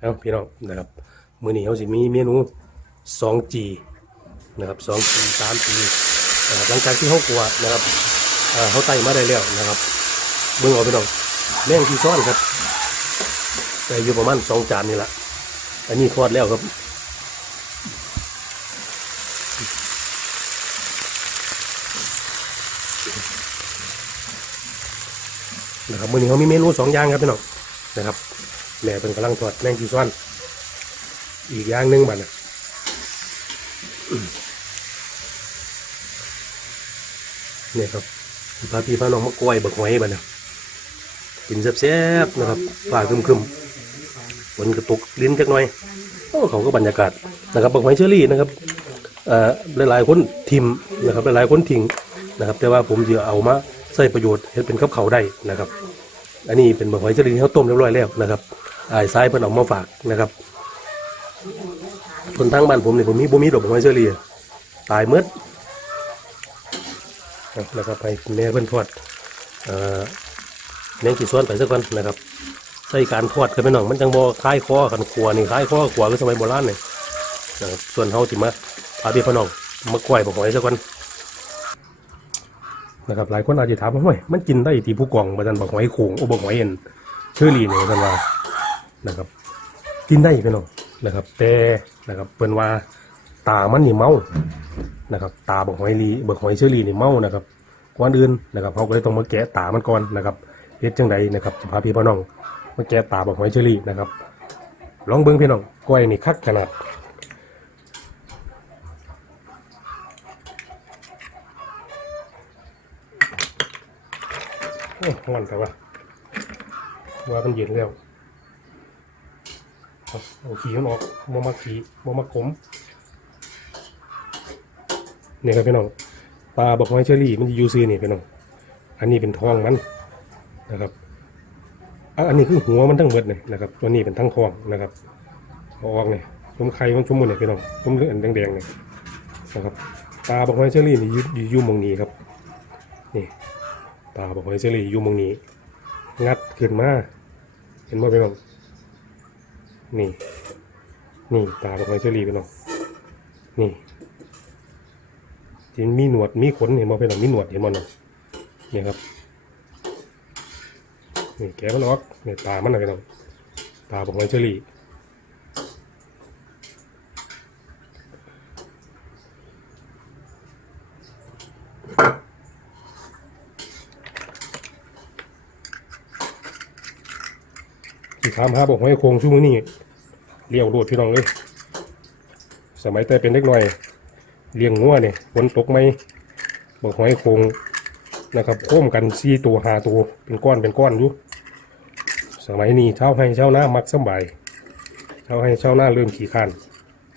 เอาพี่น้องนะครับมื้อนี้เขาสิมีเมนู 2G นะครับ 2G 3G นะครับหลังจากที่เขากลัวนะครับเขาไต่มาได้แล้วนะครับเบิ่งเอาพี่น้องแมงที่ซ้อนครับแต่อยู่ประมาณสองจานนี่แหละอันนี้ทอดแล้วครับนะครับมื้อนี้เขามีเมนูสองอย่างครับพี่น้องนะครับ แม่เป็นกำลังทอดแมงจีซ้อน อีกอย่างหนึ่งบัดนะเนี่ยครับพาพี่พาน้องมากล้วยบักหอยบัดนะกินแซ่บๆนะครับฟ้าครึมๆฝนกระตุกลิ้นจักหน่อยโอ้เขาก็บรรยากาศนะครับบักหอยเชอรี่นะครับเอ่อหลายๆคนทิมนะครับหลายๆคนทิ้งนะครับ แต่ว่าผมจะเอามาใส่ประโยชน์ให้เป็นกับเขาได้นะครับ อันนี้เป็นบะหอยเจริญที่เขาต้มเรียบร้อยแล้วนะครับ อายซ้ายเพิ่นออกมาฝากนะครับคนทั้งบ้านผมเนี่ยผมมีบ่มีดอกบะหอยเจริญตายเมื่อนะครับไปแม่เพิ่นทอดเอ่อแมงกี่ส่วนไปสักก่อนนะครับใส่การทอดกันไปหน่องมันจังบ่คล้ายคอกันขัวนี่คล้ายคอขัวก็สมัยโบราณเนี่ยนะครับส่วนเฮาสิมาพาพี่พี่น้องมาก้อยบะหอยสักก่อนนะครับหลายคนอาจจะถามว่าเฮ้ยมันกินได้ที่ผู้กองบันบอกหอยโขงโอบอกหอยเอ็นเชอรี่เนี่ยกันว่า นะครับกินได้พี่น้องนะครับ แต่นะครับเป็นว่าตามันนี่เมานะครับ ตาบอกหอยลีบอกหอยเชอรี่นี่เมานะครับก่อนอื่นนะครับเขาก็เลยต้องมาแกะตามันก่อนนะครับเฮ็ดจังใดนะครับจะพาพี่พ่อน้องมาแกะตาบอกหอยเชอรี่นะครับ ลองเบิ้งพี่น้องก้อยนี่คักขนาดโอ้ร้อนแต่ว่าว่ามันเย็นแล้ว เอาเอาขี้มันออกบ่มาขี้บ่มาขมนี่ครับพี่น้องปลาบอกไม้เชอรี่มันจะยูซีนี่พี่น้องอันนี้เป็นท้องมันนะครับอะอันนี้คือหัวมันทั้งหมดเลยนะครับ ตัวนี้เป็นทั้งทองนะครับออกเนี่ยชมไข่มันชมหมดเนี่ยพี่น้องชมเลือดแดงๆเนี่ยนะครับปลาบอกไม้เชอรี่นี่อยู่อยู่อยู่มองนี้ครับนี่ตาบอกหอยเชอรี่อยู่มองนี้ งัดขึ้นมาเห็นบ่พี่น้อง นี่ นี่ตาบอกหอยเชอรี่พี่น้องนี่ที่มีหนวดมีขนเห็นบ่พี่น้องมีหนวดเห็นบ่เนาะนี่ครับนี่แกมันออกนี่ตามันนะพี่น้องตาบอกหอยเชอรี่ ถามหาบอกหอยโคงชั่มนี้เลี้ยวโดดพี่น้องเลยสมัยแต่เป็นเล็กน้อย เลี้ยงงัวเนี่ยฝนตกไหมบอกหอยโคงนะครับโค้มกันซีตัวหาตัวเป็นก้อนเป็นก้อนอยู่สมัยนี้เช้าให้เช้าหน้ามักสบายเช้าให้เช้าหน้าเริ่มขี้ข้น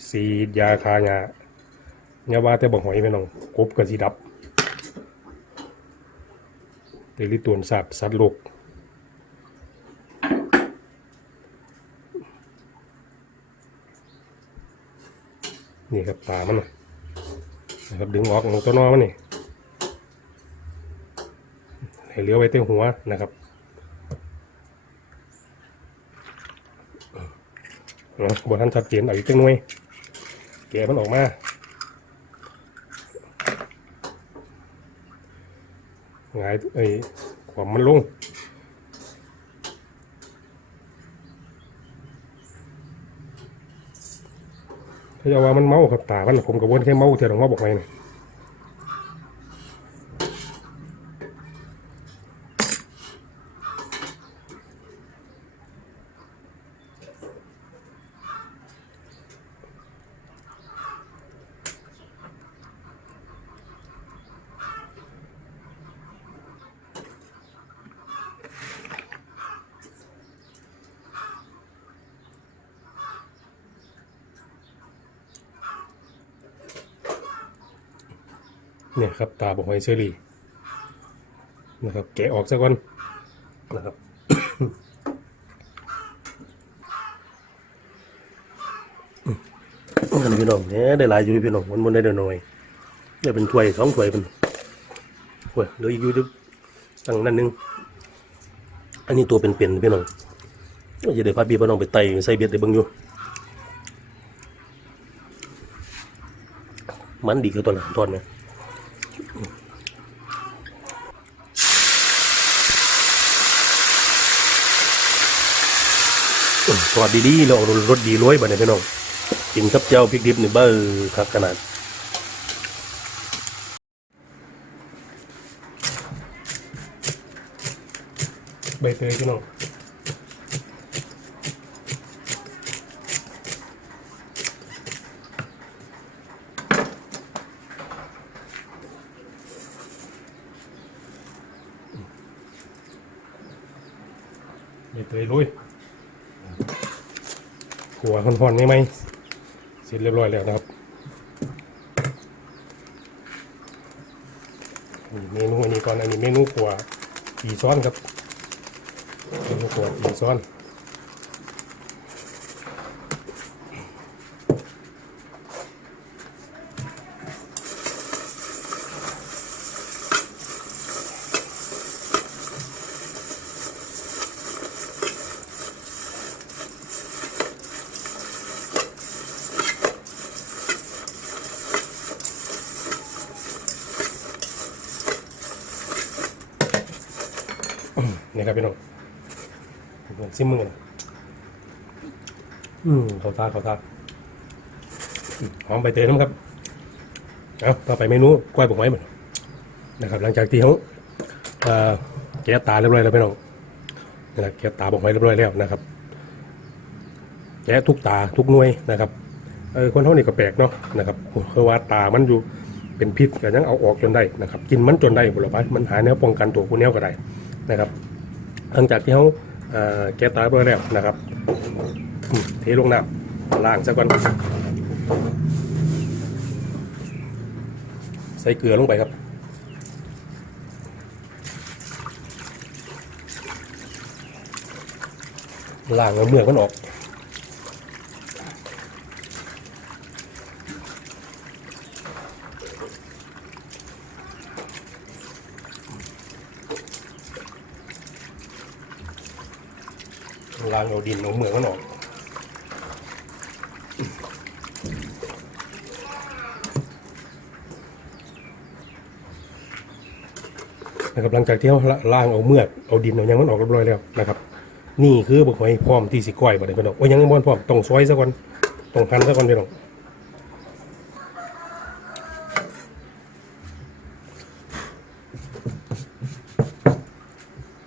สีดยาคายาอย่าว่าแต่บอกหอยพี่น้องกบกับสีดับเตลิตวนสัตว์สัตว์โลก นี่ครับตามันน่ะนะครับดึงออกของตัวนอมันนี่ให้เหลือไว้เต้หัวนะครับบทท่านชัดเจนเอาอีกจังหน่วยแกมันออกมาหงายไอ้ขวามมันลง ถ้าจะว่ามันเมาครับตามันผมกับวนแค่เมาเท่านั้นว่าบอกไงเนี่ย เนี่ยครับตาบอกไงเชอรี่นะครับแกะออกซะก่อนนะครับกันพี่น้องเนี่ยได้หลายอยู่พี่น้องมันบนได้น้อยเนี่ยเป็นถ้วยสองถ้วยเป็นถ้วยเหลืออีกอยู่ตั้งนั่นนึงอันนี้ตัวเป็นๆพี่น้องอย่าได้พาพี่พาน้องไปไต่ใส่เบ็ดได้บิ่งอยู่มันดีคือตัวนั้นทอดไหมอืม ทอดดีๆแล้วเอารสดีร้อยบ่เนี่ยพี่น้องกินกับเจ้าพริกดิบนี่เบ้อครับขนาดใบเตยพี่น้องใบเตยลุย หัวหอนๆนี้ไหมเสร็จเรียบร้อยแล้วนะครับนี่เมนูอันนี้ก่อนอันนี้เมนูขัวปีซ้อนครับเมนูขวปีซ้อน นี่ครับพี่น้องเหมือนซิมมือนะอืมเขาตาเขาตาหอมใบเตยน้ำครับเอาต่อไปเมนูกล้วยบวกไม้เหมือนนะครับ หลังจากที่เขาเอ่อแกะตาเรียบร้อยแล้วพี่น้องนะครับแกะตาบวกไม้เรียบร้อยแล้วนะครับแกะทุกตาทุกหน่วยนะครับเออคนเท่านี้ก็แปลกเนาะนะครับเพราะว่าตามันอยู่เป็นพิษก็ยังเอาออกจนได้นะครับ กินมันจนได้บุรพามันหาแนวป้องกันตัวกูแนวก็ได้นะครับ หลังจากที่เขาเอ่อแกะตาไปแล้วนะครับเทลงน้ำล้างซะก่อนใส่เกลือลงไปครับล้างเอาเมือกมันออก ล้างเอาดินเอาเมือกมันออกนะครับหลังจากที่เขาล้างเอาเมือกเอาดินเอายังมันออกเรียบร้อยแล้วนะครับ นี่คือบกหอยพร้อมที่สิก้อยบ่ได้พี่น้องโอ้ยยังบ่พร้อมต้องซอยซะก่อนต้องหั่นซะก่อนพี่น้อง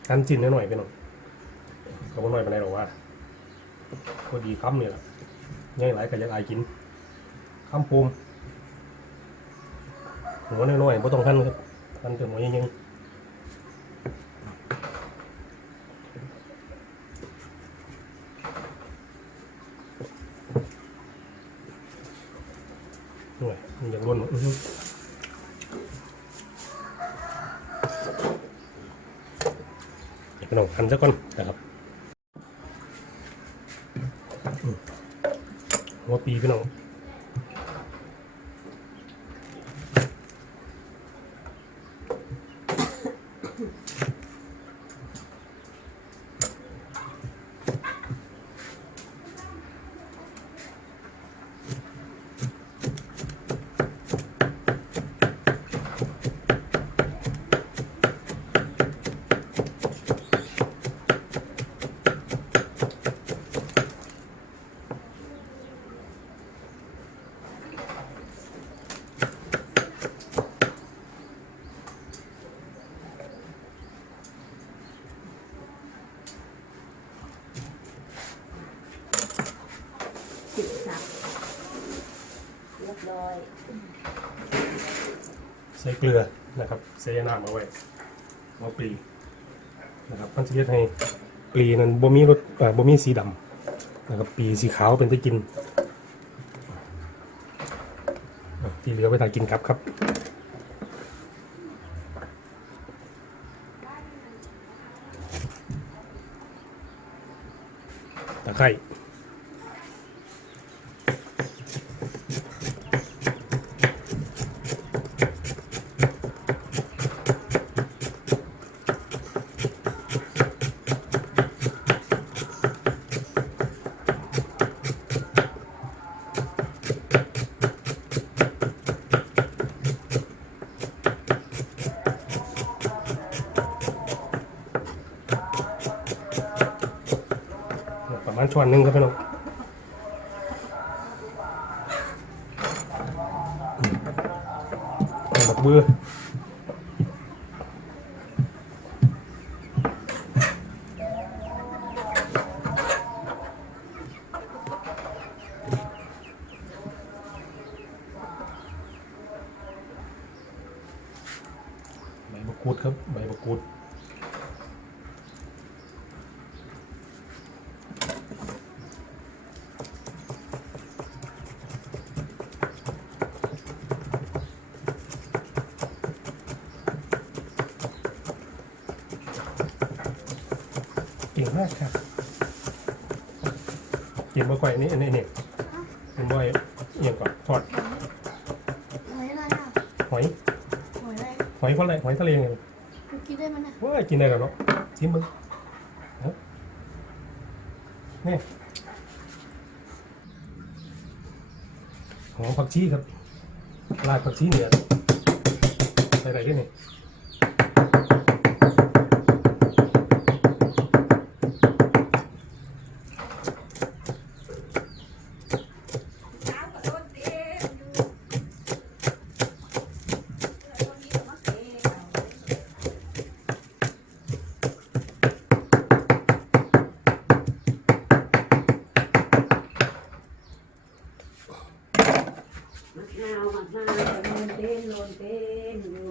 หั่นจิ้นหน่อยๆพี่น้อง ก็บ่น้อยปานใดหรอกว่าพอดีคำนี่แหละยังหลายก็ยากอายกินคำปูมหัวน้อยๆบ่ต้องหั่นครับหั่นแต่หัวยังๆหน่วยมันยังร่นอื้อหือเดี๋ยวน้องหั่นซะก่อนนะครับอืมหัวปีพี่น้อง สิบสับเรียบร้อย ใส่เกลือนะครับใส่น้ำเอาไว้หัวปลีนะครับมันจะเฮ็ดให้ปลีนั้นบ่มีรสเอ่อบ่มีสีดำนะครับปลีสีขาวเป็นตะกิน ที่เหลือไปทากินครับครับตะไคร้ ช้อนหนึ่งครับพี่น้องบักเบือใบมะกรูดครับใบมะกรูด เก่งมากค่ะเก่งบ่ก่อยนี่อันนี้เนี่ยเป็นบ่อยเอียงก่อนทอดหอยอะไรอะหอยหอยอะไรหอยเพราะอะไรหอยทะเลไงมันกินได้ไหมน่ะว้ายกินได้แล้วเนาะชิมมึงเอานี่หอมผักชีครับรากผักชีเนี่ยใส่อะไรด้วยนี่ มะนาวมะนาวโรนเต้นโรนเต้นอยู่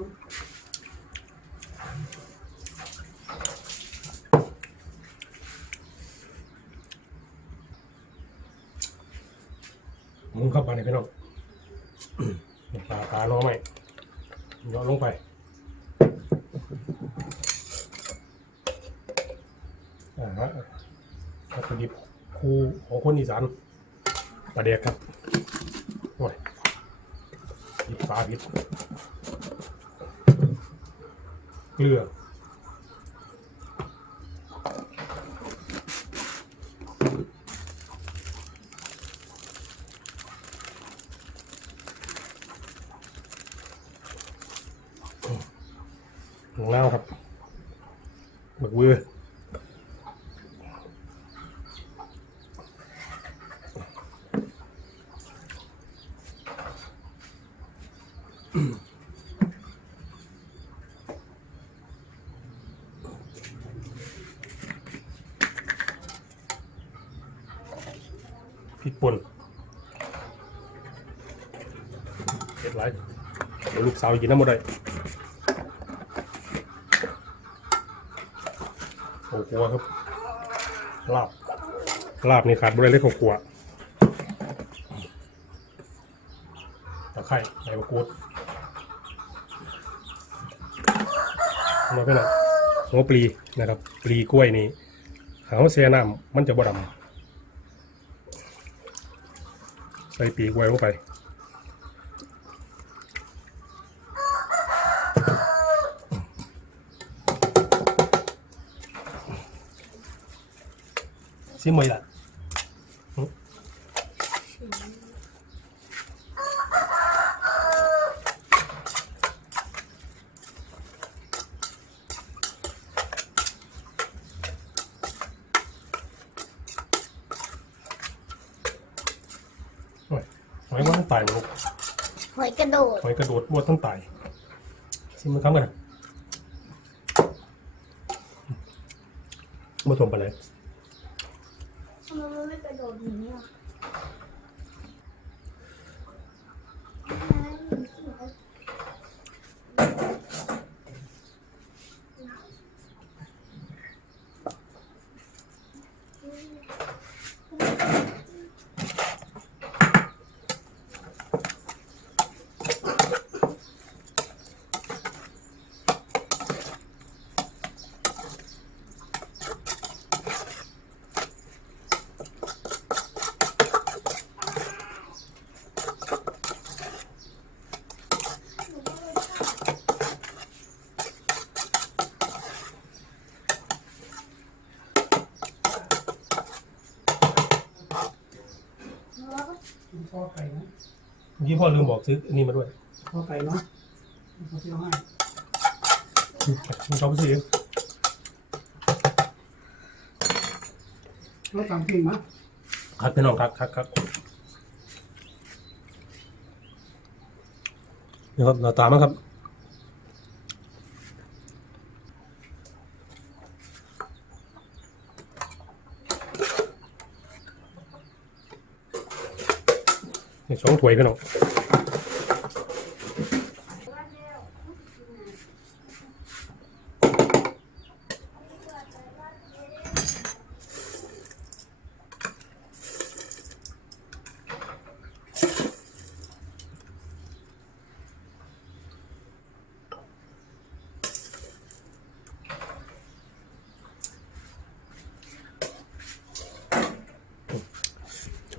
มุงเข้าไปในพี่น้อง ปลาปลาน้อใหม่ย่อลงไปอ่าฮะวัตถุดิบคู่ของคนอีสานปลาเดียกครับโอ้ยผิดฝาผิดเกลือ หงเล่าครับบักเวือพริกป่นเผ็ดไรเดี๋ยวลูกสาวกินน้ำหมดเล ข้าวคั่วครับลาบลาบนี่ขาดบริเลยข้าวคั่วตะไคร้ใบมะกรูดมาเป็นหน่อยหัวปลีนะครับ ปลีกล้วยนี่หาว่าเสียน้ำมันจะบ่ดำใส่ปลีกล้วยลงไป ซิมวยล่ะหึโอ้ยหอยว่าทั้งตายเลยลูกหอยกระโดดหอยกระโดดว่าทั้งตายซิมมันทำกันนะมาชมไปเลย ทำไมมันไม่กระโดดอย่างนี้อะแล้วก็ พ่อไก่นะเมื่อกี้พ่อลืมบอกซื้ออันนี้มาด้วยพ่อไก่เนาะเขาเที่ยวให้มึงชอบไปซื้อเองเราตามทิ้งมั้ยครับพี่น้องครับครับครับนี่ครับหน้าตามันครับ สองถ้วยพี่น้อง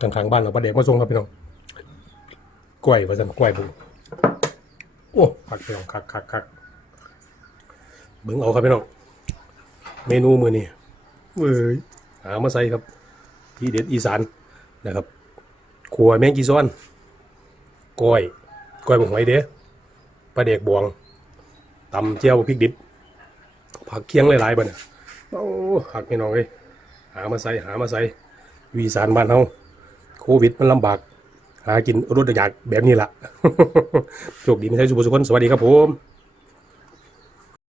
ข้างๆบ้านเราประเด็กมาส่งครับพี่น้อง กล้วยว่าจะกล้วยบุโอ้คักพี่น้องคักคักคักเบิ่งเอาครับพี่น้องเมนูมือนี้เว้ยหามาใส่ครับ ที่เด็ดอีสานนะครับขัวแมงกีซ้อนก้อยก้อยบกหอยเด้ปลาเด็กบวงตำเจียวพริกดิบผักเคียงหลายๆบ่เนี่ยโอ้หักพี่น้องเลยหามาใส่หามาใส่อยู่อีสานบ้านเฮาโควิดมันลำบาก หากินรถอยากแบบนี้ล่ะ โชคดีไม่ใช่สุภสุคนสวัสดีครับผม